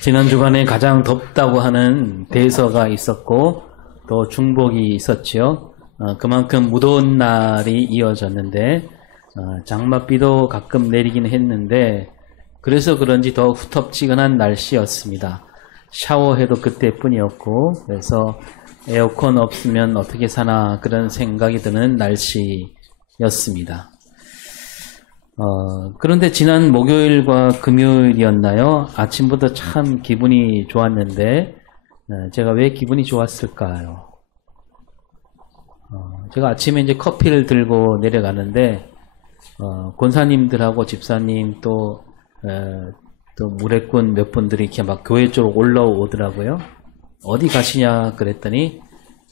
지난 주간에 가장 덥다고 하는 대서가 있었고 또 중복이 있었지요. 그만큼 무더운 날이 이어졌는데 장맛비도 가끔 내리긴 했는데 그래서 그런지 더 후텁지근한 날씨였습니다. 샤워해도 그때뿐이었고 그래서 에어컨 없으면 어떻게 사나 그런 생각이 드는 날씨였습니다. 그런데 지난 목요일과 금요일이었나요? 아침부터 참 기분이 좋았는데 제가 왜 기분이 좋았을까요? 제가 아침에 이제 커피를 들고 내려가는데 권사님들하고 집사님 또 무례꾼 몇 분들이 이렇게 막 교회 쪽으로 올라오더라고요. 어디 가시냐 그랬더니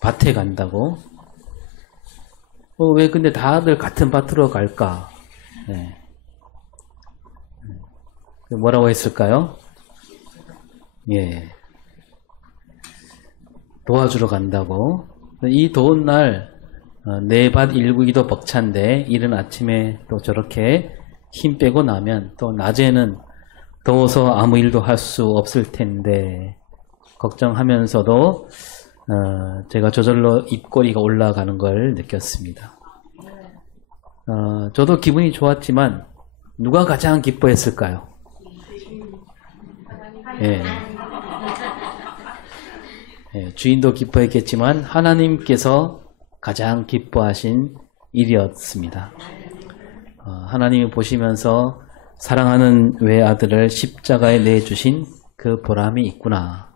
밭에 간다고. 왜 근데 다들 같은 밭으로 갈까? 네. 뭐라고 했을까요? 예. 도와주러 간다고. 이 더운 날 내 밭 일구기도 벅찬데 이른 아침에 또 저렇게 힘 빼고 나면 또 낮에는 더워서 아무 일도 할 수 없을 텐데 걱정하면서도 제가 저절로 입꼬리가 올라가는 걸 느꼈습니다. 저도 기분이 좋았지만 누가 가장 기뻐했을까요? 예. 예, 주인도 기뻐했겠지만 하나님께서 가장 기뻐하신 일이었습니다. 하나님이 보시면서 사랑하는 외아들을 십자가에 내주신 그 보람이 있구나.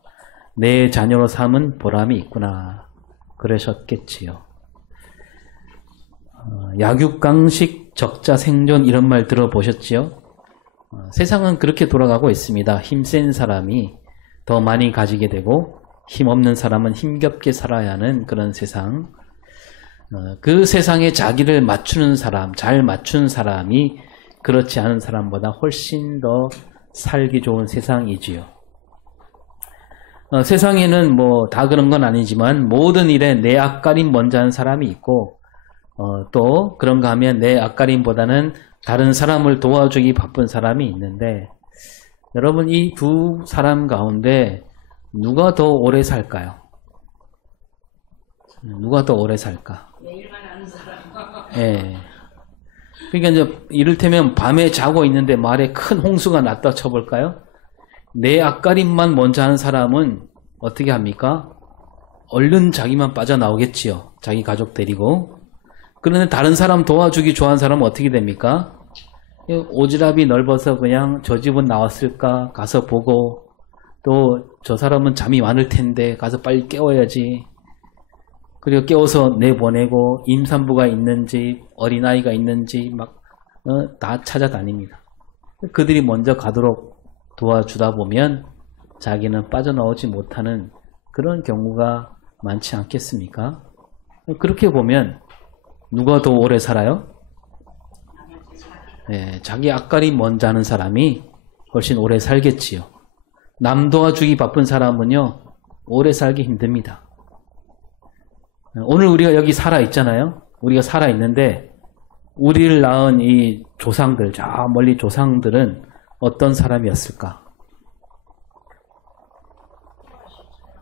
내 자녀로 삼은 보람이 있구나. 그러셨겠지요. 약육강식 적자생존 이런 말 들어보셨지요? 세상은 그렇게 돌아가고 있습니다. 힘센 사람이 더 많이 가지게 되고 힘없는 사람은 힘겹게 살아야 하는 그런 세상. 그 세상에 자기를 맞추는 사람, 잘 맞춘 사람이 그렇지 않은 사람보다 훨씬 더 살기 좋은 세상이지요. 세상에는 뭐 다 그런 건 아니지만 모든 일에 내 앞가림 먼저 하는 사람이 있고 또 그런가 하면 내 앞가림보다는 다른 사람을 도와주기 바쁜 사람이 있는데 여러분 이 두 사람 가운데 누가 더 오래 살까요? 누가 더 오래 살까? 매일만 하는 사람. 예. 그러니까 이제 이를테면 밤에 자고 있는데 말에 큰 홍수가 났다 쳐볼까요? 내 앞가림만 먼저 하는 사람은 어떻게 합니까? 얼른 자기만 빠져나오겠지요. 자기 가족 데리고. 그런데 다른 사람 도와주기 좋아하는 사람은 어떻게 됩니까? 오지랖이 넓어서 그냥 저 집은 나왔을까 가서 보고 또 저 사람은 잠이 많을 텐데 가서 빨리 깨워야지. 그리고 깨워서 내보내고 임산부가 있는지 어린아이가 있는지 막 다 찾아다닙니다. 그들이 먼저 가도록 도와주다 보면 자기는 빠져나오지 못하는 그런 경우가 많지 않겠습니까? 그렇게 보면 누가 더 오래 살아요? 네, 자기 앞가림 먼저 하는 사람이 훨씬 오래 살겠지요. 남 도와주기 바쁜 사람은요 오래 살기 힘듭니다. 오늘 우리가 여기 살아있잖아요. 우리가 살아있는데 우리를 낳은 이 조상들, 저 멀리 조상들은 어떤 사람이었을까?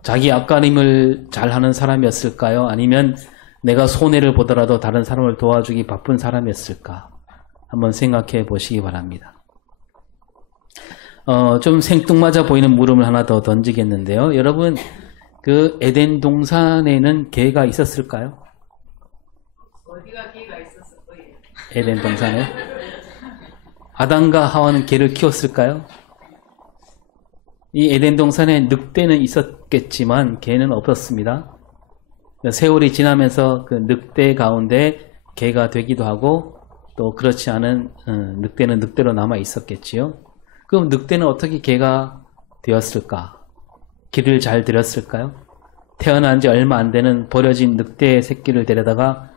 자기 앞가림을 잘하는 사람이었을까요? 아니면 내가 손해를 보더라도 다른 사람을 도와주기 바쁜 사람이었을까? 한번 생각해 보시기 바랍니다. 좀 생뚱맞아 보이는 물음을 하나 더 던지겠는데요. 여러분 그 에덴 동산에는 개가 있었을까요? 어디가 개가 있었을 거예요? 에덴 동산에? 아담과 하와는 개를 키웠을까요? 이 에덴 동산에 늑대는 있었겠지만 개는 없었습니다. 세월이 지나면서 그 늑대 가운데 개가 되기도 하고 또 그렇지 않은 늑대는 늑대로 남아 있었겠지요. 그럼 늑대는 어떻게 개가 되었을까? 길을 잘 들였을까요? 태어난 지 얼마 안 되는 버려진 늑대의 새끼를 데려다가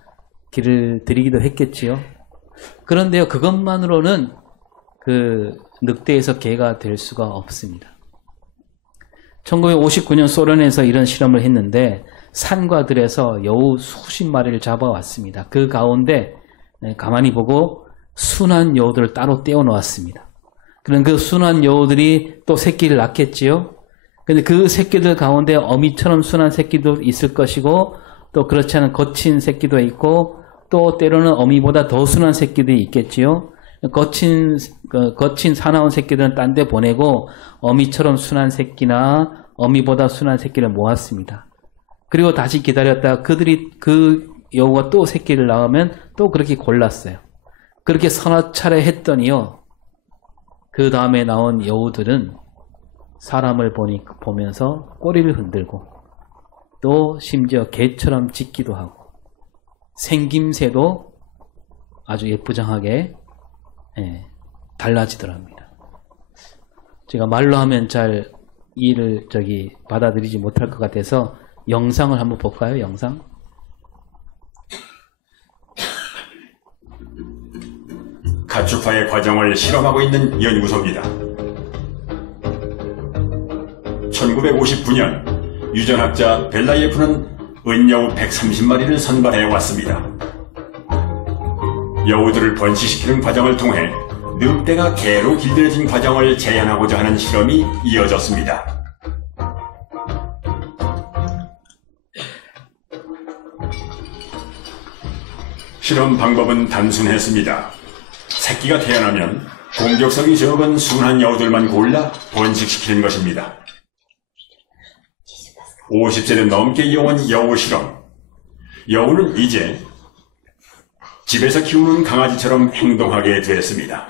길을 들이기도 했겠지요. 그런데요, 그것만으로는 그 늑대에서 개가 될 수가 없습니다. 1959년 소련에서 이런 실험을 했는데 산과 들에서 여우 수십 마리를 잡아왔습니다. 그 가운데 가만히 보고 순한 여우들을 따로 떼어 놓았습니다. 그런 그 순한 여우들이 또 새끼를 낳겠지요. 근데 그 새끼들 가운데 어미처럼 순한 새끼도 있을 것이고 또 그렇지 않은 거친 새끼도 있고 또 때로는 어미보다 더 순한 새끼들이 있겠지요. 거친 사나운 새끼들은 딴 데 보내고 어미처럼 순한 새끼나 어미보다 순한 새끼를 모았습니다. 그리고 다시 기다렸다가 그 여우가 또 새끼를 낳으면 또 그렇게 골랐어요. 그렇게 서너 차례 했더니요. 그 다음에 나온 여우들은 사람을 보면서 꼬리를 흔들고 또 심지어 개처럼 짖기도 하고 생김새도 아주 예쁘장하게 달라지더랍니다. 제가 말로 하면 잘 이를 받아들이지 못할 것 같아서 영상을 한번 볼까요? 영상. 가축화의 과정을 실험하고 있는 연구소입니다. 1959년 유전학자 벨라예프는 은여우 130마리를 선발해 왔습니다. 여우들을 번식시키는 과정을 통해 늑대가 개로 길들여진 과정을 재현하고자 하는 실험이 이어졌습니다. 실험 방법은 단순했습니다. 새끼가 태어나면 공격성이 적은 순한 여우들만 골라 번식시키는 것입니다. 50세를 넘게 이어온 여우 실험. 여우는 이제 집에서 키우는 강아지처럼 행동하게 됐습니다.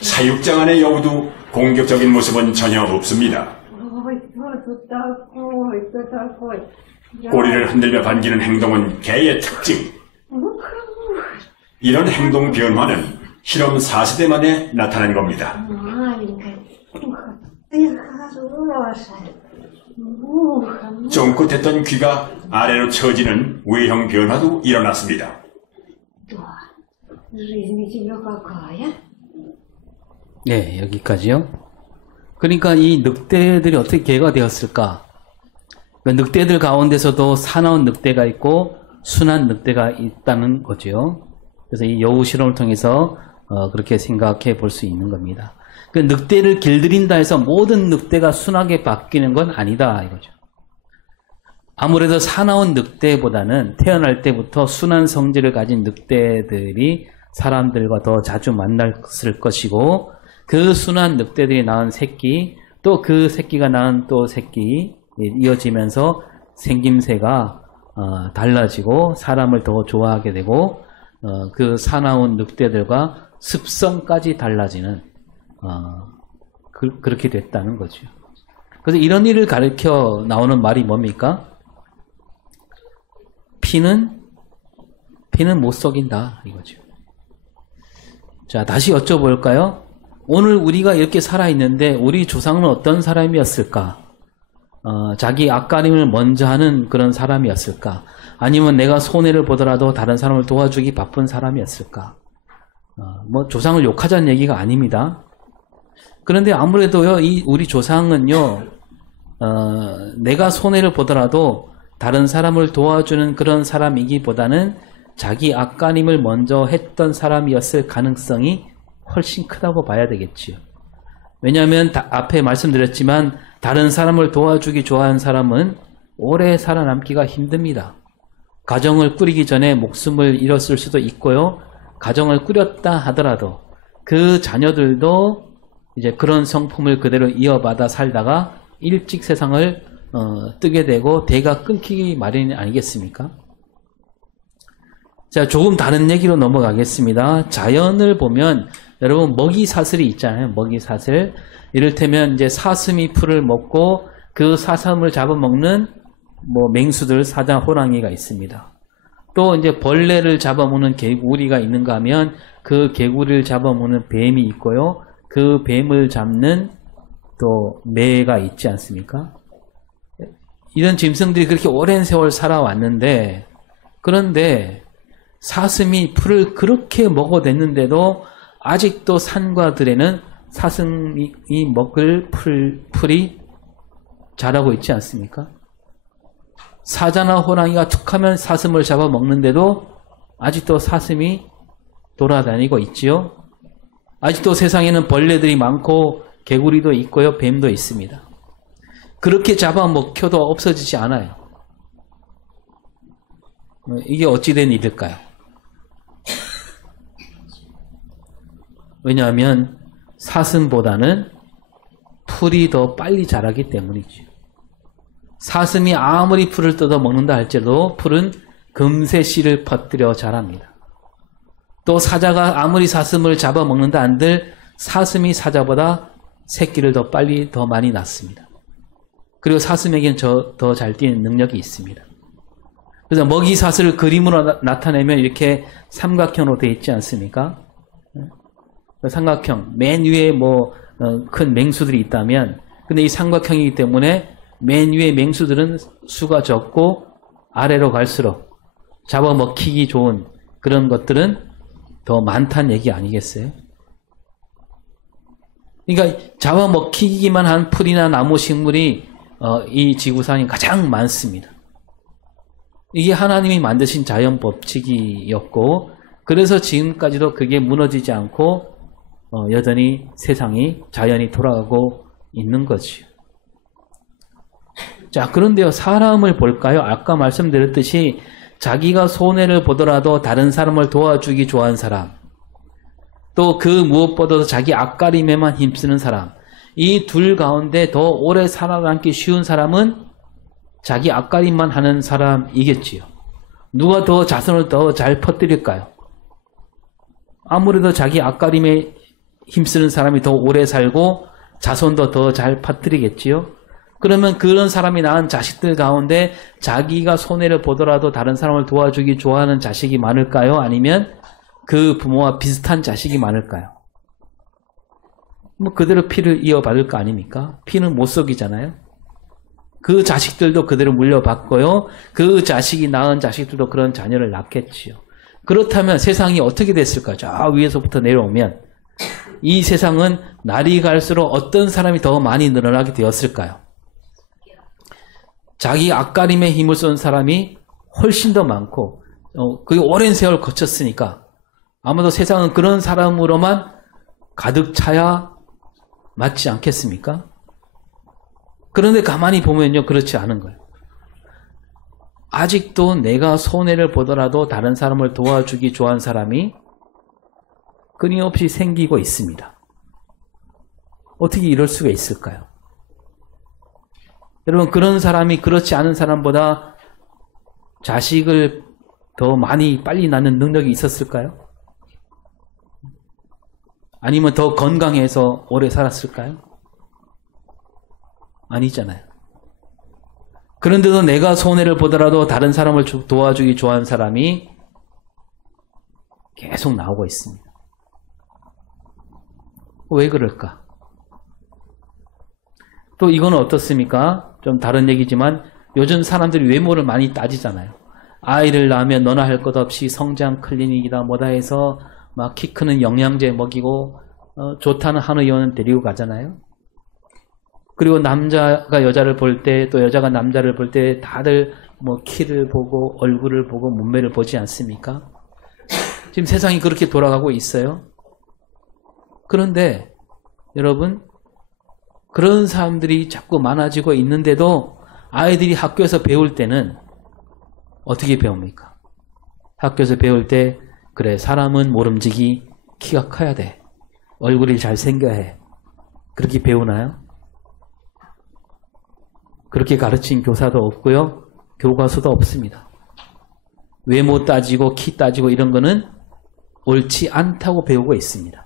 사육장 안의 여우도 공격적인 모습은 전혀 없습니다. 꼬리를 흔들며 반기는 행동은 개의 특징. 이런 행동 변화는 실험 4세대 만에 나타난 겁니다. 쫑긋했던 귀가 아래로 처지는 외형 변화도 일어났습니다. 네, 여기까지요. 그러니까 이 늑대들이 어떻게 개가 되었을까? 그러니까 늑대들 가운데서도 사나운 늑대가 있고 순한 늑대가 있다는 거죠. 그래서 이 여우 실험을 통해서 그렇게 생각해 볼 수 있는 겁니다. 그 늑대를 길들인다 해서 모든 늑대가 순하게 바뀌는 건 아니다 이거죠. 아무래도 사나운 늑대보다는 태어날 때부터 순한 성질을 가진 늑대들이 사람들과 더 자주 만났을 것이고 그 순한 늑대들이 낳은 새끼 또 그 새끼가 낳은 또 새끼 이어지면서 생김새가 달라지고 사람을 더 좋아하게 되고 그 사나운 늑대들과 습성까지 달라지는 그렇게 됐다는 거죠. 그래서 이런 일을 가르쳐 나오는 말이 뭡니까? 피는 못 속인다 이거죠. 자, 다시 여쭤볼까요? 오늘 우리가 이렇게 살아있는데 우리 조상은 어떤 사람이었을까? 자기 앞가림을 먼저 하는 그런 사람이었을까? 아니면 내가 손해를 보더라도 다른 사람을 도와주기 바쁜 사람이었을까? 뭐 조상을 욕하자는 얘기가 아닙니다. 그런데 아무래도요, 우리 조상은요, 내가 손해를 보더라도 다른 사람을 도와주는 그런 사람이기보다는 자기 앞가림을 먼저 했던 사람이었을 가능성이 훨씬 크다고 봐야 되겠지요. 왜냐하면 앞에 말씀드렸지만 다른 사람을 도와주기 좋아하는 사람은 오래 살아남기가 힘듭니다. 가정을 꾸리기 전에 목숨을 잃었을 수도 있고요. 가정을 꾸렸다 하더라도 그 자녀들도 이제 그런 성품을 그대로 이어받아 살다가 일찍 세상을 뜨게 되고 대가 끊기기 마련이 아니겠습니까? 자, 조금 다른 얘기로 넘어가겠습니다. 자연을 보면 여러분 먹이 사슬이 있잖아요. 먹이 사슬. 이를테면 이제 사슴이 풀을 먹고 그 사슴을 잡아먹는 뭐 맹수들, 사자, 호랑이가 있습니다. 또 이제 벌레를 잡아먹는 개구리가 있는가 하면 그 개구리를 잡아먹는 뱀이 있고요. 그 뱀을 잡는 또 매가 있지 않습니까? 이런 짐승들이 그렇게 오랜 세월 살아왔는데 그런데 사슴이 풀을 그렇게 먹어댔는데도 아직도 산과 들에는 사슴이 먹을 풀이 자라고 있지 않습니까? 사자나 호랑이가 툭하면 사슴을 잡아먹는데도 아직도 사슴이 돌아다니고 있지요. 아직도 세상에는 벌레들이 많고 개구리도 있고요. 뱀도 있습니다. 그렇게 잡아먹혀도 없어지지 않아요. 이게 어찌된 일일까요? 왜냐하면 사슴보다는 풀이 더 빨리 자라기 때문이죠. 사슴이 아무리 풀을 뜯어 먹는다 할지라도 풀은 금세 씨를 퍼뜨려 자랍니다. 또 사자가 아무리 사슴을 잡아먹는다 한들 사슴이 사자보다 새끼를 더 빨리 더 많이 낳습니다. 그리고 사슴에게는 더 잘 뛰는 능력이 있습니다. 그래서 먹이사슬을 그림으로 나타내면 이렇게 삼각형으로 되어 있지 않습니까? 삼각형 맨 위에 큰 맹수들이 있다면 근데 이 삼각형이기 때문에 맨 위에 맹수들은 수가 적고 아래로 갈수록 잡아먹히기 좋은 그런 것들은 더 많다는 얘기 아니겠어요? 그러니까 잡아먹히기만 한 풀이나 나무 식물이 이 지구상에 가장 많습니다. 이게 하나님이 만드신 자연 법칙이었고 그래서 지금까지도 그게 무너지지 않고 여전히 세상이 자연이 돌아가고 있는 거지요. 자, 그런데요, 사람을 볼까요? 아까 말씀드렸듯이 자기가 손해를 보더라도 다른 사람을 도와주기 좋아하는 사람, 또 그 무엇보다도 자기 앞가림에만 힘쓰는 사람, 이 둘 가운데 더 오래 살아남기 쉬운 사람은 자기 앞가림만 하는 사람이겠지요. 누가 더 자손을 더 잘 퍼뜨릴까요? 아무래도 자기 앞가림에 힘쓰는 사람이 더 오래 살고 자손도 더 잘 퍼뜨리겠지요. 그러면 그런 사람이 낳은 자식들 가운데 자기가 손해를 보더라도 다른 사람을 도와주기 좋아하는 자식이 많을까요? 아니면 그 부모와 비슷한 자식이 많을까요? 그대로 피를 이어받을 거 아닙니까? 피는 못 속이잖아요. 그 자식들도 그대로 물려받고요. 그 자식이 낳은 자식들도 그런 자녀를 낳겠지요. 그렇다면 세상이 어떻게 됐을까요? 저 위에서부터 내려오면 이 세상은 날이 갈수록 어떤 사람이 더 많이 늘어나게 되었을까요? 자기 앞가림에 힘을 쏜 사람이 훨씬 더 많고 그게 오랜 세월 거쳤으니까 아마도 세상은 그런 사람으로만 가득 차야 맞지 않겠습니까? 그런데 가만히 보면요, 그렇지 않은 거예요. 아직도 내가 손해를 보더라도 다른 사람을 도와주기 좋아하는 사람이 끊임없이 생기고 있습니다. 어떻게 이럴 수가 있을까요? 여러분, 그런 사람이 그렇지 않은 사람보다 자식을 더 많이 빨리 낳는 능력이 있었을까요? 아니면 더 건강해서 오래 살았을까요? 아니잖아요. 그런데도 내가 손해를 보더라도 다른 사람을 도와주기 좋아하는 사람이 계속 나오고 있습니다. 왜 그럴까? 또 이건 어떻습니까? 좀 다른 얘기지만 요즘 사람들이 외모를 많이 따지잖아요. 아이를 낳으면 너나 할 것 없이 성장 클리닉이다 뭐다 해서 막 키 크는 영양제 먹이고 좋다는 한의원은 데리고 가잖아요. 그리고 남자가 여자를 볼 때 또 여자가 남자를 볼 때 다들 뭐 키를 보고 얼굴을 보고 몸매를 보지 않습니까? 지금 세상이 그렇게 돌아가고 있어요. 그런데 여러분, 그런 사람들이 자꾸 많아지고 있는데도 아이들이 학교에서 배울 때는 어떻게 배웁니까? 학교에서 배울 때 그래, 사람은 모름지기 키가 커야 돼. 얼굴이 잘생겨야 해. 그렇게 배우나요? 그렇게 가르친 교사도 없고요. 교과서도 없습니다. 외모 따지고 키 따지고 이런 거는 옳지 않다고 배우고 있습니다.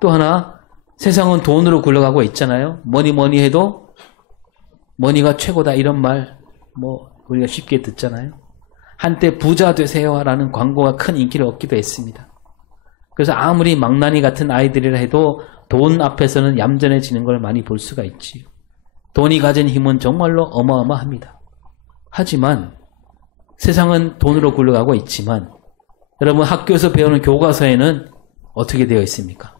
또 하나, 세상은 돈으로 굴러가고 있잖아요. 뭐니 해도 머니가 최고다 이런 말 우리가 쉽게 듣잖아요. 한때 부자 되세요라는 광고가 큰 인기를 얻기도 했습니다. 그래서 아무리 망나니 같은 아이들이라 해도 돈 앞에서는 얌전해지는 걸 많이 볼 수가 있지요. 돈이 가진 힘은 정말로 어마어마합니다. 하지만 세상은 돈으로 굴러가고 있지만 여러분, 학교에서 배우는 교과서에는 어떻게 되어 있습니까?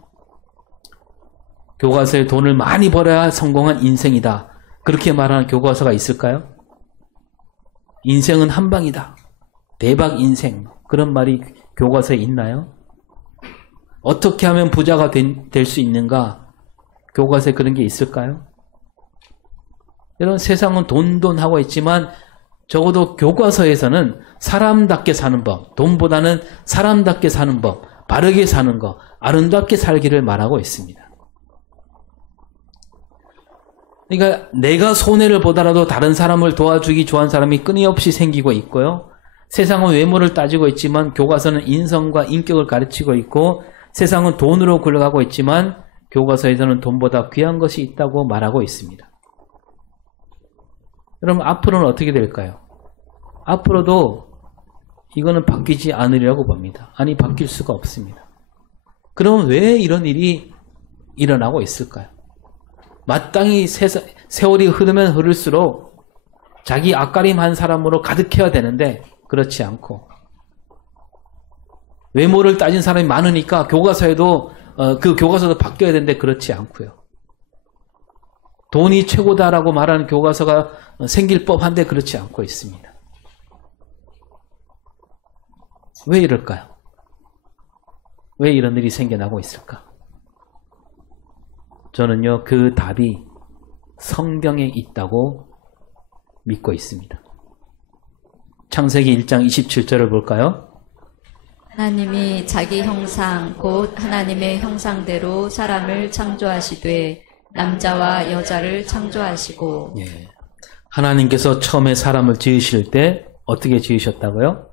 교과서에 돈을 많이 벌어야 성공한 인생이다. 그렇게 말하는 교과서가 있을까요? 인생은 한 방이다. 대박 인생. 그런 말이 교과서에 있나요? 어떻게 하면 부자가 될 수 있는가? 교과서에 그런 게 있을까요? 여러분, 세상은 돈 하고 있지만 적어도 교과서에서는 사람답게 사는 법, 돈보다는 사람답게 사는 법, 바르게 사는 것, 아름답게 살기를 말하고 있습니다. 그러니까 내가 손해를 보더라도 다른 사람을 도와주기 좋아하는 사람이 끊임없이 생기고 있고요. 세상은 외모를 따지고 있지만 교과서는 인성과 인격을 가르치고 있고, 세상은 돈으로 굴러가고 있지만 교과서에서는 돈보다 귀한 것이 있다고 말하고 있습니다. 그럼 앞으로는 어떻게 될까요? 앞으로도 이거는 바뀌지 않으리라고 봅니다. 아니, 바뀔 수가 없습니다. 그럼 왜 이런 일이 일어나고 있을까요? 마땅히 세월이 흐르면 흐를수록 자기 앞가림한 사람으로 가득해야 되는데 그렇지 않고, 외모를 따진 사람이 많으니까 교과서에도 그 교과서도 바뀌어야 되는데 그렇지 않고요. 돈이 최고다라고 말하는 교과서가 생길 법한데 그렇지 않고 있습니다. 왜 이럴까요? 왜 이런 일이 생겨나고 있을까? 저는요, 그 답이 성경에 있다고 믿고 있습니다. 창세기 1장 27절을 볼까요? 하나님이 자기 형상 곧 하나님의 형상대로 사람을 창조하시되 남자와 여자를 창조하시고. 예. 하나님께서 처음에 사람을 지으실 때 어떻게 지으셨다고요?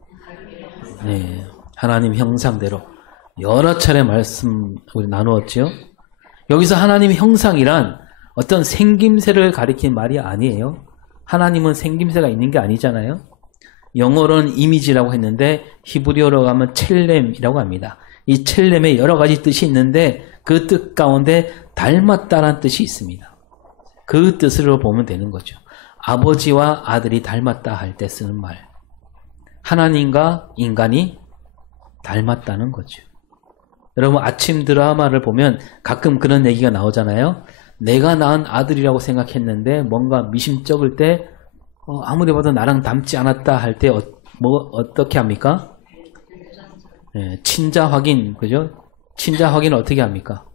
네, 하나님 형상대로. 여러 차례 말씀 우리 나누었죠. 여기서 하나님 형상이란 어떤 생김새를 가리킨 말이 아니에요. 하나님은 생김새가 있는 게 아니잖아요. 영어로는 이미지라고 했는데 히브리어로 가면 첼렘이라고 합니다. 이 첼렘에 여러 가지 뜻이 있는데 그 뜻 가운데 닮았다라는 뜻이 있습니다. 그 뜻으로 보면 되는 거죠. 아버지와 아들이 닮았다 할 때 쓰는 말. 하나님과 인간이 닮았다는 거죠. 여러분, 아침 드라마를 보면 가끔 그런 얘기가 나오잖아요. 내가 낳은 아들이라고 생각했는데 뭔가 미심쩍을 때 아무리 봐도 나랑 닮지 않았다 할 때 어떻게 합니까? 네, 친자 확인, 그죠? 친자 확인을 어떻게 합니까?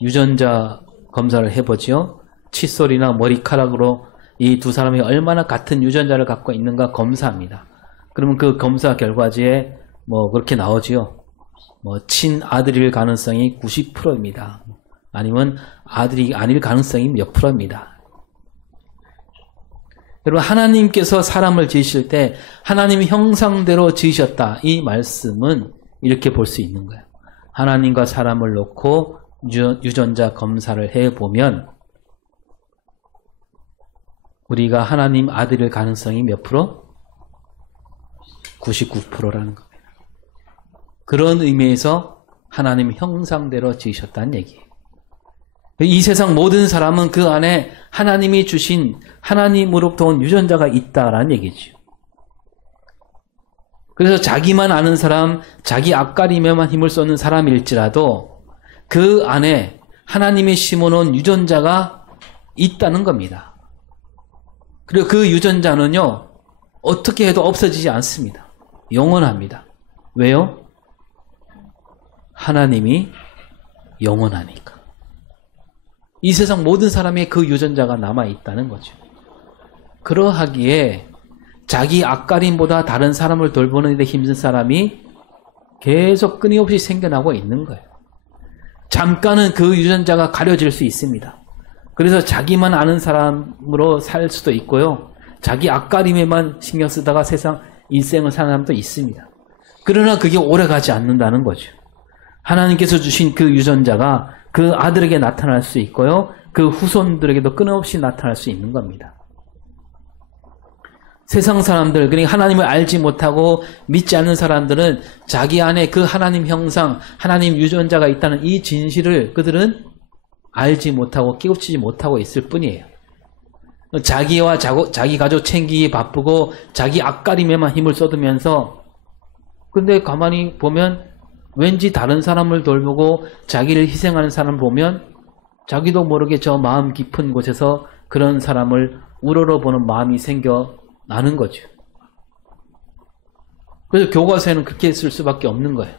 유전자 검사를 해보죠. 칫솔이나 머리카락으로 이 두 사람이 얼마나 같은 유전자를 갖고 있는가 검사합니다. 그러면 그 검사 결과지에 그렇게 나오지요. 친아들일 가능성이 90%입니다. 아니면 아들이 아닐 가능성이 몇 %입니다. 여러분, 하나님께서 사람을 지으실 때 하나님 형상대로 지으셨다. 이 말씀은 이렇게 볼 수 있는 거예요. 하나님과 사람을 놓고 유전자 검사를 해보면 우리가 하나님 아들일 가능성이 몇 %? 99%라는 겁니다. 그런 의미에서 하나님 형상대로 지으셨다는 얘기예요. 이 세상 모든 사람은 그 안에 하나님이 주신 하나님으로부터 온 유전자가 있다라는 얘기죠. 그래서 자기만 아는 사람, 자기 앞가림에만 힘을 쏟는 사람일지라도 그 안에 하나님이 심어놓은 유전자가 있다는 겁니다. 그리고 그 유전자는요, 어떻게 해도 없어지지 않습니다. 영원합니다. 왜요? 하나님이 영원하니까. 이 세상 모든 사람의 그 유전자가 남아있다는 거죠. 그러하기에 자기 앞가림보다 다른 사람을 돌보는 데 힘든 사람이 계속 끊임없이 생겨나고 있는 거예요. 잠깐은 그 유전자가 가려질 수 있습니다. 그래서 자기만 아는 사람으로 살 수도 있고요. 자기 앞가림에만 신경 쓰다가 세상 일생을 사는 사람도 있습니다. 그러나 그게 오래가지 않는다는 거죠. 하나님께서 주신 그 유전자가 그 아들에게 나타날 수 있고요. 그 후손들에게도 끊임없이 나타날 수 있는 겁니다. 세상 사람들, 그러니까 하나님을 알지 못하고 믿지 않는 사람들은 자기 안에 그 하나님 형상, 하나님 유전자가 있다는 이 진실을 그들은 알지 못하고 깨우치지 못하고 있을 뿐이에요. 자기와 자기 가족 챙기기 바쁘고 자기 앞가림에만 힘을 쏟으면서, 근데 가만히 보면 왠지 다른 사람을 돌보고 자기를 희생하는 사람을 보면 자기도 모르게 저 마음 깊은 곳에서 그런 사람을 우러러보는 마음이 생겨나는 거죠. 그래서 교과서에는 그렇게 쓸 수밖에 없는 거예요.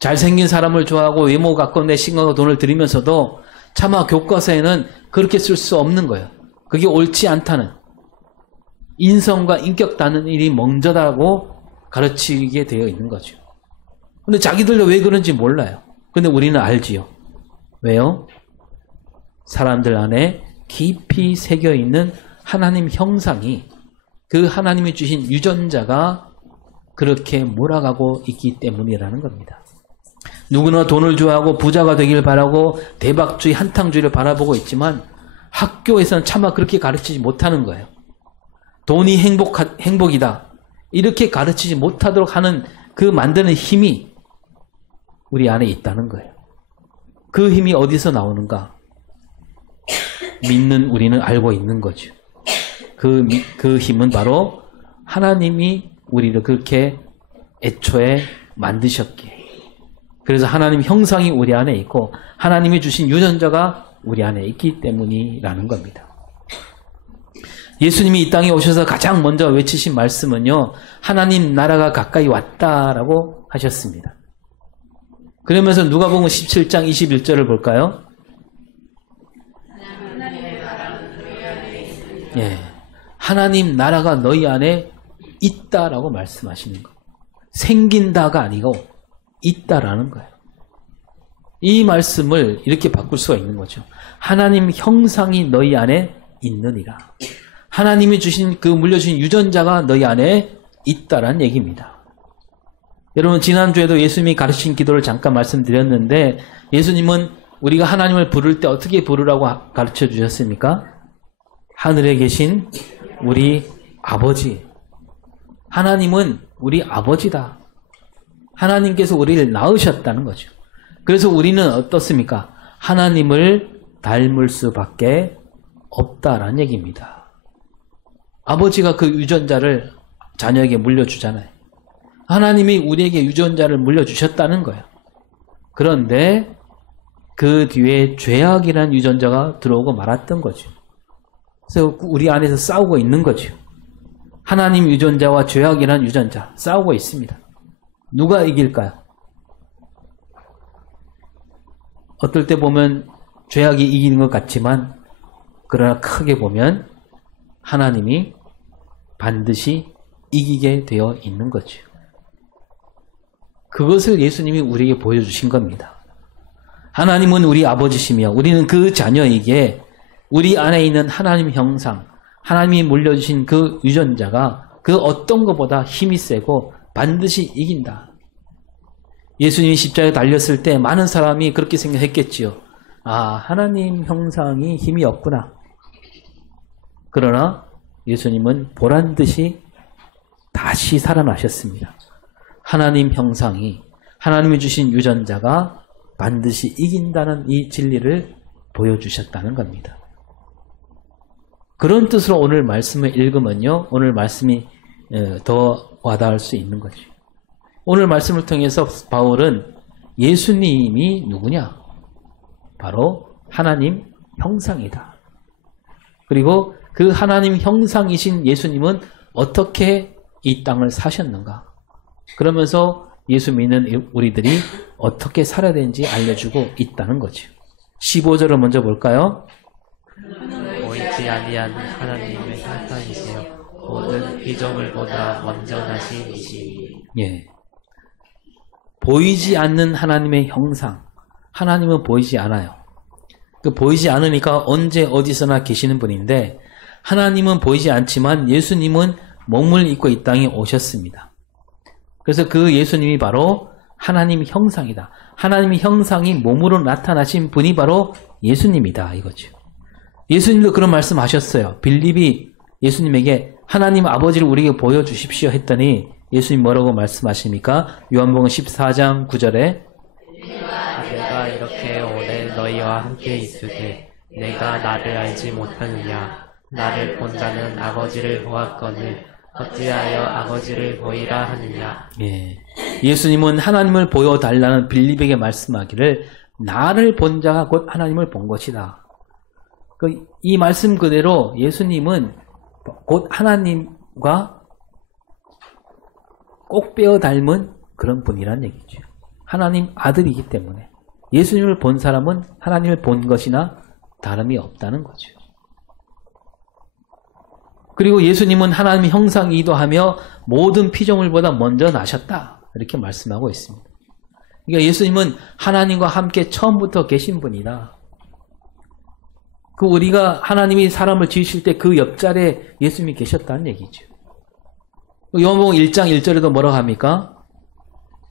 잘생긴 사람을 좋아하고 외모 갖고 내 시간과 돈을 들이면서도 차마 교과서에는 그렇게 쓸 수 없는 거예요. 그게 옳지 않다는, 인성과 인격 닿는 일이 먼저다고 가르치게 되어 있는 거죠. 근데 자기들도 왜 그런지 몰라요. 근데 우리는 알지요. 왜요? 사람들 안에 깊이 새겨 있는 하나님 형상이, 그 하나님이 주신 유전자가 그렇게 몰아가고 있기 때문이라는 겁니다. 누구나 돈을 좋아하고 부자가 되길 바라고 대박주의, 한탕주의를 바라보고 있지만 학교에서는 차마 그렇게 가르치지 못하는 거예요. 돈이 행복이다, 이렇게 가르치지 못하도록 하는 그 만드는 힘이 우리 안에 있다는 거예요. 그 힘이 어디서 나오는가? 믿는 우리는 알고 있는 거죠. 그 힘은 바로 하나님이 우리를 그렇게 애초에 만드셨기에, 그래서 하나님 형상이 우리 안에 있고 하나님이 주신 유전자가 우리 안에 있기 때문이라는 겁니다. 예수님이 이 땅에 오셔서 가장 먼저 외치신 말씀은요, 하나님 나라가 가까이 왔다라고 하셨습니다. 그러면서 누가복음 17장 21절을 볼까요? 예, 하나님 나라가 너희 안에 있다라고 말씀하시는 거예요. 생긴다가 아니고 있다라는 거예요. 이 말씀을 이렇게 바꿀 수가 있는 거죠. 하나님 형상이 너희 안에 있느니라. 하나님이 주신 그 물려주신 유전자가 너희 안에 있다라는 얘기입니다. 여러분, 지난주에도 예수님이 가르친 기도를 잠깐 말씀드렸는데, 예수님은 우리가 하나님을 부를 때 어떻게 부르라고 가르쳐 주셨습니까? 하늘에 계신 우리 아버지. 하나님은 우리 아버지다. 하나님께서 우리를 낳으셨다는 거죠. 그래서 우리는 어떻습니까? 하나님을 닮을 수밖에 없다라는 얘기입니다. 아버지가 그 유전자를 자녀에게 물려주잖아요. 하나님이 우리에게 유전자를 물려주셨다는 거예요. 그런데 그 뒤에 죄악이라는 유전자가 들어오고 말았던 거죠. 그래서 우리 안에서 싸우고 있는 거죠. 하나님 유전자와 죄악이라는 유전자 싸우고 있습니다. 누가 이길까요? 어떨 때 보면 죄악이 이기는 것 같지만, 그러나 크게 보면 하나님이 반드시 이기게 되어 있는 거죠. 그것을 예수님이 우리에게 보여주신 겁니다. 하나님은 우리 아버지시며 우리는 그 자녀에게 우리 안에 있는 하나님 형상, 하나님이 물려주신 그 유전자가 그 어떤 것보다 힘이 세고 반드시 이긴다. 예수님이 십자가에 달렸을 때 많은 사람이 그렇게 생각했겠지요. 아, 하나님 형상이 힘이 없구나. 그러나 예수님은 보란듯이 다시 살아나셨습니다. 하나님 형상이, 하나님이 주신 유전자가 반드시 이긴다는 이 진리를 보여주셨다는 겁니다. 그런 뜻으로 오늘 말씀을 읽으면요, 오늘 말씀이 더 와닿을 수 있는 거죠. 오늘 말씀을 통해서 바울은 예수님이 누구냐? 바로 하나님 형상이다. 그리고 그 하나님 형상이신 예수님은 어떻게 이 땅을 사셨는가? 그러면서 예수 믿는 우리들이 어떻게 살아야 되는지 알려주고 있다는 거죠. 15절을 먼저 볼까요? 보이지 아니한 하나님의 형상이시여 모든 피조물보다 완전하신 이시니. 예. 보이지 않는 하나님의 형상. 하나님은 보이지 않아요. 그 보이지 않으니까 언제 어디서나 계시는 분인데, 하나님은 보이지 않지만 예수님은 몸을 입고 이 땅에 오셨습니다. 그래서 그 예수님이 바로 하나님 형상이다. 하나님의 형상이 몸으로 나타나신 분이 바로 예수님이다, 이거죠. 예수님도 그런 말씀하셨어요. 빌립이 예수님에게 하나님 아버지를 우리에게 보여주십시오 했더니 예수님 뭐라고 말씀하십니까? 요한복음 14장 9절에 내가 이렇게 오래 너희와 함께 있으되 내가 나를 알지 못하느냐? 나를 본 자는 아버지를 보았거늘 어찌하여 아버지를 보이라 하느냐? 예. 예수님은 하나님을 보여달라는 빌립에게 말씀하기를 나를 본 자가 곧 하나님을 본 것이다. 이 말씀 그대로 예수님은 곧 하나님과 꼭 빼어 닮은 그런 분이란 얘기죠. 하나님 아들이기 때문에 예수님을 본 사람은 하나님을 본 것이나 다름이 없다는 거죠. 그리고 예수님은 하나님의 형상이기도 하며 모든 피조물보다 먼저 나셨다. 이렇게 말씀하고 있습니다. 그러니까 예수님은 하나님과 함께 처음부터 계신 분이다. 그 우리가 하나님이 사람을 지으실 때 그 옆자리에 예수님이 계셨다는 얘기죠. 요한복음 1장 1절에도 뭐라고 합니까?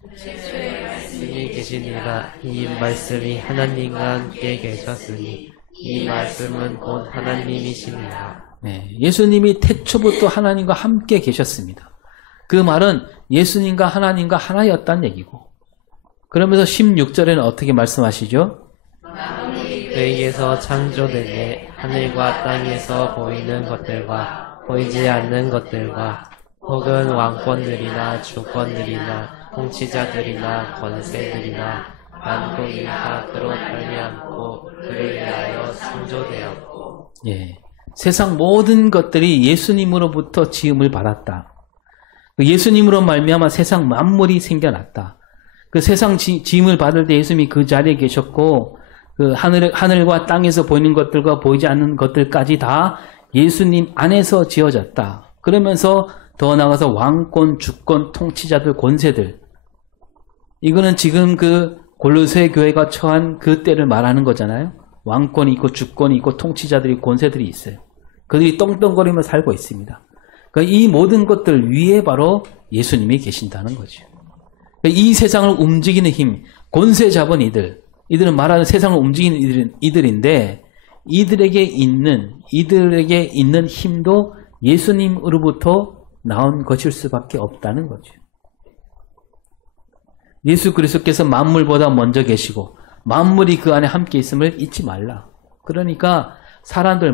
말씀이 계시니라. 이 말씀이 하나님과 함께 계셨으니 이 말씀은 곧 하나님이시니라. 네, 예수님이 태초부터 하나님과 함께 계셨습니다. 그 말은 예수님과 하나님과 하나였다는 얘기고, 그러면서 16절에는 어떻게 말씀하시죠? 그에게서 창조되되 하늘과 땅에서 보이는 것들과 보이지 않는 것들과 혹은 왕권들이나 주권들이나 통치자들이나 권세들이나 만국이나 그로 말미암고 그를 위하여 창조되었고. 예, 세상 모든 것들이 예수님으로부터 지음을 받았다. 예수님으로 말미암아 세상 만물이 생겨났다. 그 세상 지음을 받을 때 예수님이 그 자리에 계셨고, 그 하늘과 땅에서 보이는 것들과 보이지 않는 것들까지 다 예수님 안에서 지어졌다. 그러면서 더 나아가서 왕권, 주권, 통치자들, 권세들, 이거는 지금 그 골로새 교회가 처한 그 때를 말하는 거잖아요. 왕권이 있고 주권이 있고 통치자들이, 권세들이 있어요. 그들이 떵떵거리며 살고 있습니다. 그러니까 이 모든 것들 위에 바로 예수님이 계신다는 거죠. 그러니까 이 세상을 움직이는 힘, 권세 잡은 이들은 말하는 세상을 움직이는 이들인데, 이들에게 있는 힘도 예수님으로부터 나온 것일 수밖에 없다는 거죠. 예수 그리스도께서 만물보다 먼저 계시고 만물이 그 안에 함께 있음을 잊지 말라. 그러니까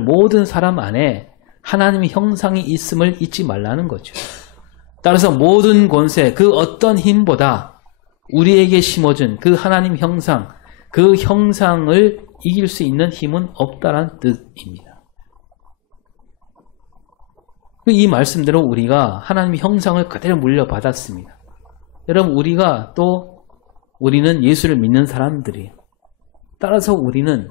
모든 사람 안에 하나님의 형상이 있음을 잊지 말라는 거죠. 따라서 모든 권세, 그 어떤 힘보다 우리에게 심어준 그 하나님 형상, 그 형상을 이길 수 있는 힘은 없다라는 뜻입니다. 이 말씀대로 우리가 하나님의 형상을 그대로 물려받았습니다. 여러분, 우리는 예수를 믿는 사람들이에요. 따라서 우리는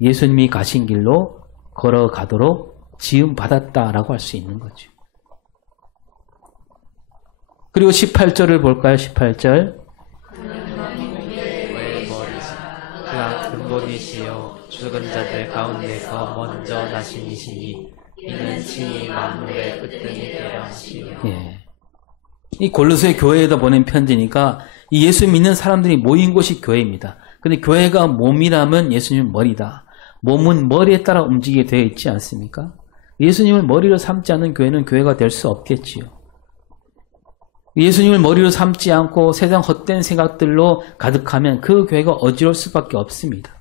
예수님이 가신 길로 걸어가도록 지음받았다라고 할 수 있는 거죠. 그리고 18절을 볼까요? 18절. 그가 근본이시요 죽은 자들 가운데서 먼저 나신 이시니 이는 친히 만물의 으뜸이 되려 하시며. 예. 이 골로새 교회에다 보낸 편지니까 이 예수 믿는 사람들이 모인 곳이 교회입니다. 근데 교회가 몸이라면 예수님은 머리다. 몸은 머리에 따라 움직이게 되어 있지 않습니까? 예수님을 머리로 삼지 않는 교회는 교회가 될 수 없겠지요. 예수님을 머리로 삼지 않고 세상 헛된 생각들로 가득하면 그 교회가 어지러울 수밖에 없습니다.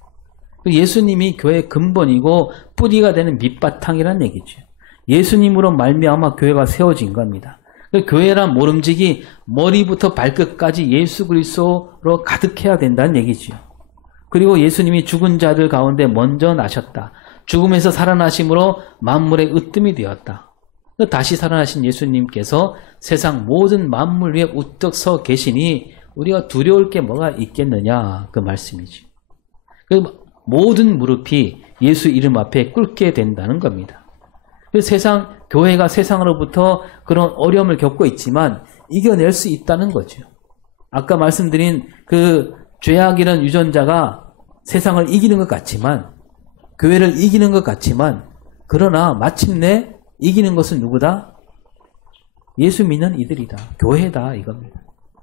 예수님이 교회의 근본이고 뿌리가 되는 밑바탕이라는 얘기죠. 예수님으로 말미암아 교회가 세워진 겁니다. 교회란 모름지기 머리부터 발끝까지 예수 그리스도로 가득해야 된다는 얘기죠. 그리고 예수님이 죽은 자들 가운데 먼저 나셨다. 죽음에서 살아나심으로 만물의 으뜸이 되었다. 다시 살아나신 예수님께서 세상 모든 만물 위에 우뚝 서 계시니 우리가 두려울 게 뭐가 있겠느냐, 그 말씀이죠. 모든 무릎이 예수 이름 앞에 꿇게 된다는 겁니다. 교회가 세상으로부터 그런 어려움을 겪고 있지만 이겨낼 수 있다는 거죠. 아까 말씀드린 그 죄악이라는 유전자가 세상을 이기는 것 같지만, 교회를 이기는 것 같지만, 그러나 마침내 이기는 것은 누구다? 예수 믿는 이들이다. 교회다, 이겁니다.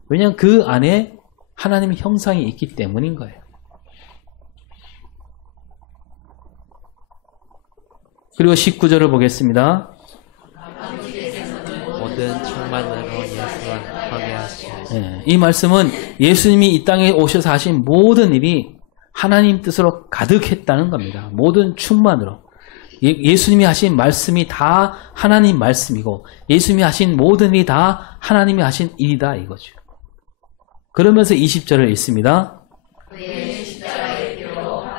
왜냐하면 그 안에 하나님의 형상이 있기 때문인 거예요. 그리고 19절을 보겠습니다. 모든 충만으로 예수와 하게 하시오. 네, 이 말씀은 예수님이 이 땅에 오셔서 하신 모든 일이 하나님 뜻으로 가득했다는 겁니다. 모든 충만으로. 예수님이 하신 말씀이 다 하나님 말씀이고 예수님이 하신 모든 일이 다 하나님이 하신 일이다, 이거죠. 그러면서 20절을 읽습니다.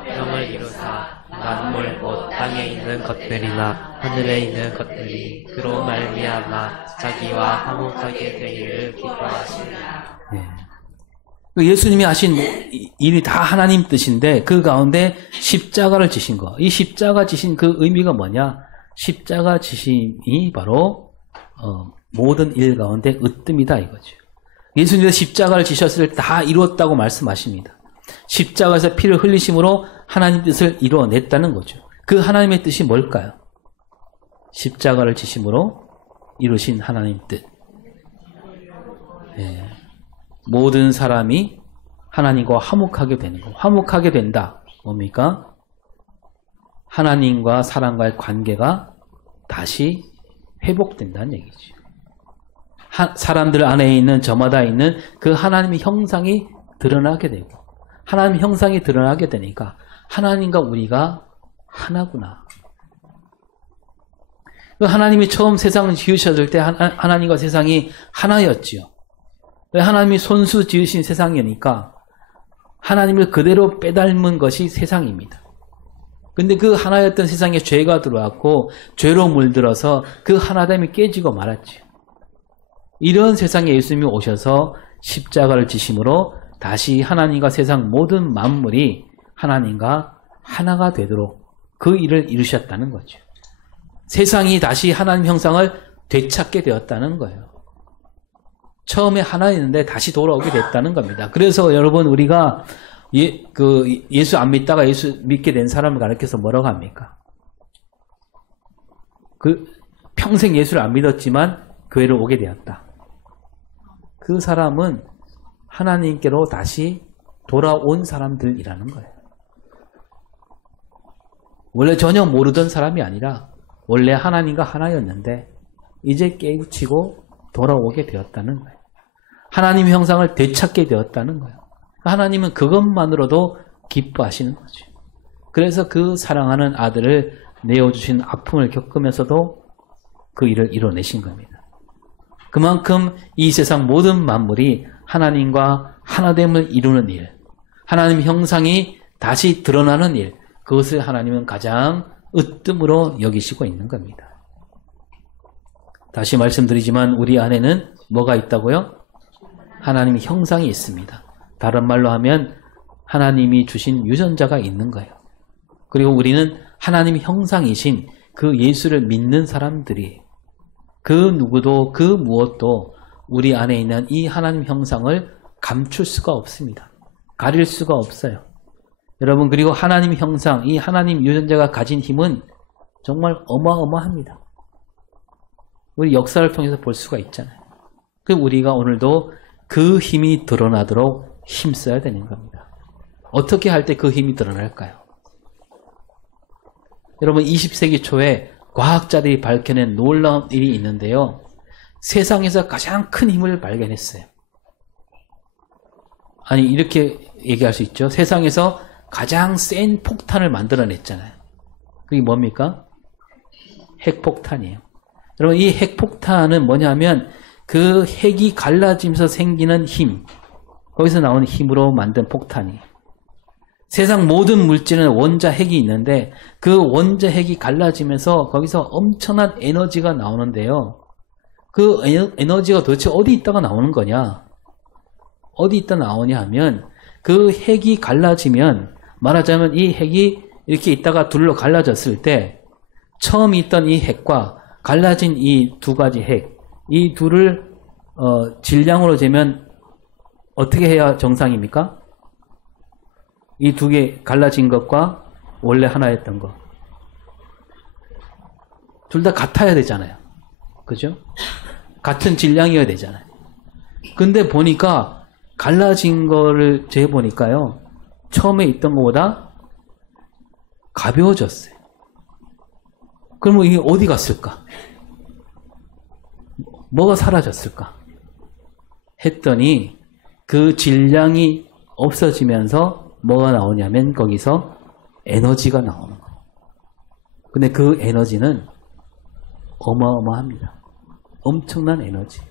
형을 이루사 만물 곧 땅에 있는 것들 것들이나 하늘에 있는 것들이 그로 말미암아 자기와 화목하게 되기를 기뻐하시니라. 예수님이 하신 일이 다 하나님 뜻인데 그 가운데 십자가를 지신 거. 이 십자가 지신 그 의미가 뭐냐? 십자가 지심이 바로 모든 일 가운데 으뜸이다 이거죠. 예수님께서 십자가를 지셨을 때 다 이루었다고 말씀하십니다. 십자가에서 피를 흘리심으로 하나님 뜻을 이루어냈다는 거죠. 그 하나님의 뜻이 뭘까요? 십자가를 지심으로 이루신 하나님 뜻. 모든 사람이 하나님과 화목하게 되는 거. 화목하게 된다. 뭡니까? 하나님과 사람과의 관계가 다시 회복된다는 얘기죠. 사람들 안에 있는 저마다 있는 그 하나님의 형상이 드러나게 되고 하나님의 형상이 드러나게 되니까 하나님과 우리가 하나구나. 하나님이 처음 세상을 지으셨을 때 하나님과 세상이 하나였지요. 하나님이 손수 지으신 세상이니까 하나님을 그대로 빼닮은 것이 세상입니다. 근데 그 하나였던 세상에 죄가 들어왔고 죄로 물들어서 그 하나됨이 깨지고 말았지요. 이런 세상에 예수님이 오셔서 십자가를 지심으로 다시 하나님과 세상 모든 만물이 하나님과 하나가 되도록 그 일을 이루셨다는 거죠. 세상이 다시 하나님 형상을 되찾게 되었다는 거예요. 처음에 하나였는데 다시 돌아오게 됐다는 겁니다. 그래서 여러분 우리가 예수 안 믿다가 예수 믿게 된 사람을 가르쳐서 뭐라고 합니까? 평생 예수를 안 믿었지만 교회를 오게 되었다. 그 사람은 하나님께로 다시 돌아온 사람들이라는 거예요. 원래 전혀 모르던 사람이 아니라 원래 하나님과 하나였는데 이제 깨우치고 돌아오게 되었다는 거예요. 하나님의 형상을 되찾게 되었다는 거예요. 하나님은 그것만으로도 기뻐하시는 거죠. 그래서 그 사랑하는 아들을 내어주신 아픔을 겪으면서도 그 일을 이뤄내신 겁니다. 그만큼 이 세상 모든 만물이 하나님과 하나됨을 이루는 일, 하나님 형상이 다시 드러나는 일, 그것을 하나님은 가장 으뜸으로 여기시고 있는 겁니다. 다시 말씀드리지만 우리 안에는 뭐가 있다고요? 하나님의 형상이 있습니다. 다른 말로 하면 하나님이 주신 유전자가 있는 거예요. 그리고 우리는 하나님의 형상이신 그 예수를 믿는 사람들이 그 누구도 그 무엇도 우리 안에 있는 이 하나님 형상을 감출 수가 없습니다. 가릴 수가 없어요. 여러분 그리고 하나님 형상, 이 하나님 유전자가 가진 힘은 정말 어마어마합니다. 우리 역사를 통해서 볼 수가 있잖아요. 그 우리가 오늘도 그 힘이 드러나도록 힘써야 되는 겁니다. 어떻게 할 때 그 힘이 드러날까요? 여러분 20세기 초에 과학자들이 밝혀낸 놀라운 일이 있는데요. 세상에서 가장 큰 힘을 발견했어요. 아니 이렇게 얘기할 수 있죠. 세상에서 가장 센 폭탄을 만들어냈잖아요. 그게 뭡니까? 핵폭탄이에요. 여러분 이 핵폭탄은 뭐냐면 그 핵이 갈라지면서 생기는 힘, 거기서 나오는 힘으로 만든 폭탄이에요. 세상 모든 물질은 원자핵이 있는데 그 원자핵이 갈라지면서 거기서 엄청난 에너지가 나오는데요. 그 에너지가 도대체 어디 있다가 나오는 거냐? 어디 있다 나오냐 하면 그 핵이 갈라지면 말하자면 이 핵이 이렇게 있다가 둘로 갈라졌을 때 처음 있던 이 핵과 갈라진 이 두 가지 핵, 이 둘을 질량으로 재면 어떻게 해야 정상입니까? 이 두 개 갈라진 것과 원래 하나였던 것. 둘 다 같아야 되잖아요. 그죠? 같은 질량이어야 되잖아요. 근데 보니까 갈라진 거를 재보니까요. 처음에 있던 것보다 가벼워졌어요. 그러면 이게 어디 갔을까? 뭐가 사라졌을까? 했더니 그 질량이 없어지면서 뭐가 나오냐면 거기서 에너지가 나오는 거예요. 근데 그 에너지는 어마어마합니다. 엄청난 에너지.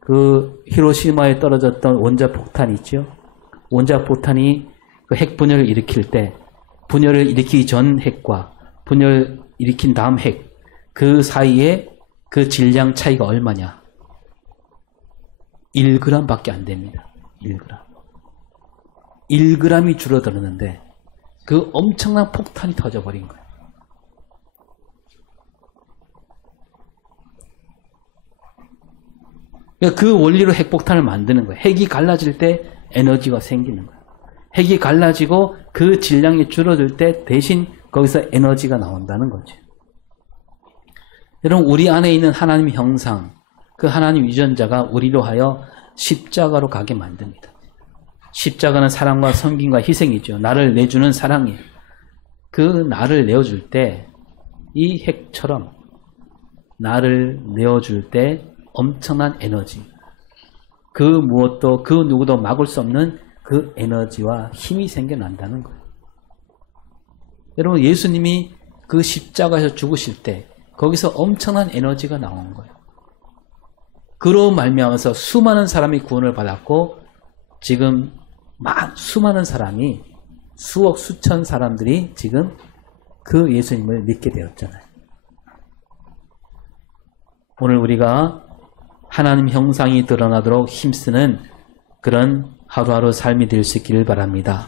그 히로시마에 떨어졌던 원자폭탄 있죠? 원자폭탄이 그 핵분열을 일으킬 때 분열을 일으키기 전 핵과 분열 일으킨 다음 핵, 그 사이에 그 질량 차이가 얼마냐? 1g 밖에 안 됩니다. 1g. 1g이 줄어들었는데 그 엄청난 폭탄이 터져버린 거예요. 그러니까 그 원리로 핵폭탄을 만드는 거예요. 핵이 갈라질 때 에너지가 생기는 거예요. 핵이 갈라지고 그 질량이 줄어들 때 대신 거기서 에너지가 나온다는 거죠. 여러분, 우리 안에 있는 하나님의 형상, 그 하나님 유전자가 우리로 하여 십자가로 가게 만듭니다. 십자가는 사랑과 섬김과 희생이죠. 나를 내주는 사랑이에요. 그 나를 내어줄 때 이 핵처럼 나를 내어줄 때 엄청난 에너지, 그 무엇도 그 누구도 막을 수 없는 그 에너지와 힘이 생겨난다는 거예요. 여러분, 예수님이 그 십자가에서 죽으실 때 거기서 엄청난 에너지가 나온 거예요. 그로 말미암아서 수많은 사람이 구원을 받았고 지금 수많은 사람이 수억 수천 사람들이 지금 그 예수님을 믿게 되었잖아요. 오늘 우리가 하나님 형상이 드러나도록 힘쓰는 그런 하루하루 삶이 될 수 있기를 바랍니다.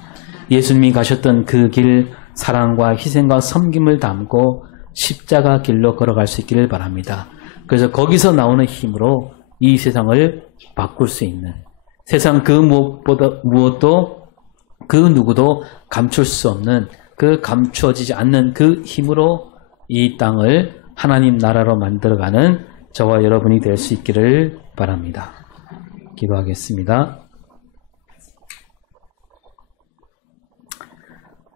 예수님이 가셨던 그 길, 사랑과 희생과 섬김을 담고 십자가 길로 걸어갈 수 있기를 바랍니다. 그래서 거기서 나오는 힘으로 이 세상을 바꿀 수 있는, 세상 그 무엇도 그 누구도 감출 수 없는, 그 감추어지지 않는 그 힘으로 이 땅을 하나님 나라로 만들어가는 저와 여러분이 될 수 있기를 바랍니다. 기도하겠습니다.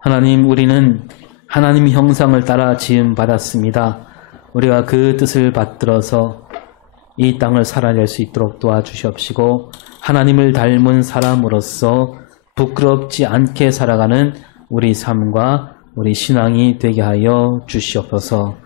하나님, 우리는 하나님 형상을 따라 지음 받았습니다. 우리가 그 뜻을 받들어서 이 땅을 살아낼 수 있도록 도와주시옵시고 하나님을 닮은 사람으로서 부끄럽지 않게 살아가는 우리 삶과 우리 신앙이 되게 하여 주시옵소서.